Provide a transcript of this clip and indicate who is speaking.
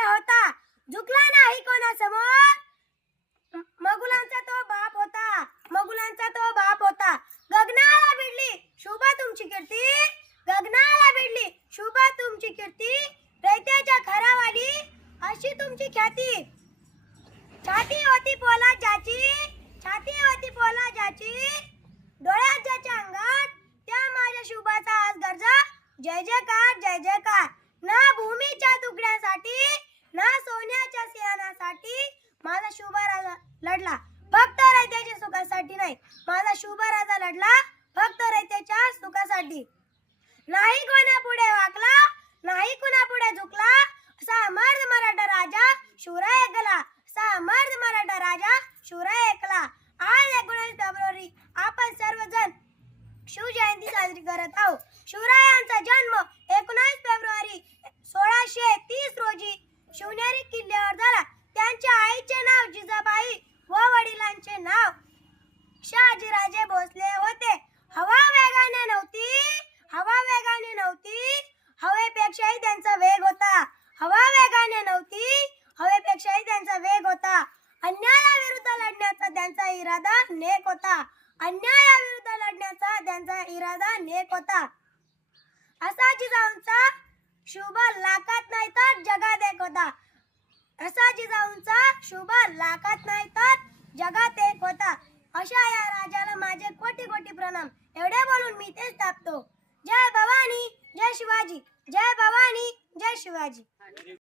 Speaker 1: राजा होता. झुकला नाही कोणासमोर. मगुलांचा तो बाप होता. मगुलांचा तो बाप होता. गगनाला भिडली. शोभा तुमची कीर्ती. गगनाला भिडली. शोभा तुमची कीर्ती. रयत्याच्या खरावाली अशी तुमची ख्याती. छाती होती पोला ज्याची छाती होती पोला ज्याची ज्याच्या अंगात त्या माझ्या शुभाचा आज गरजा. जय जयकार जय जयकार. सुखासाठी माझा शुभ राजा लढला. फक्त रयतेच्या सुखासाठी नाही माझा शुभ राजा लढला. फक्त रयतेच्या सुखासाठी. नाही कोणा पुढे वाकला नाही कुणा पुढे झुकला. असा मर्द मराठा राजा शुरा ऐकला असा मर्द मराठा राजा शुरा ऐकला आज एकोणीस फेब्रुवारी आपण सर्वजण शिवजयंती साजरी करत आहोत. शिवरायांचा जन्म एकोणीस फेब्रुवारी सोळाशे तीस रोजी शिवनेरी किल्ल्यावर झाला. त्यांच्या आईचे नाव जिजाबाई व वडिलांचे नाव शहाजीराजे भोसले होते. हवा वेगाने नव्हती हवा वेगाने नव्हती हवेपेक्षाही त्यांचा वेग होता. हवा वेगाने नव्हती हवेपेक्षाही त्यांचा वेग होता. अन्यायाविरुद्ध लढण्याचा त्यांचा इरादा नेक होता. अन्यायाविरुद्ध लढण्याचा त्यांचा इरादा नेक होता. असा जिजाऊंचा शुभ लाखात नाही तर जगात एक होता. शुभ लाखात नाही तर जगात एक होता. अशा या राजाला माझे कोटी कोटी प्रणाम. एवढे बोलून मी तेच तापतो. जय भवानी जय शिवाजी. जय भवानी जय शिवाजी.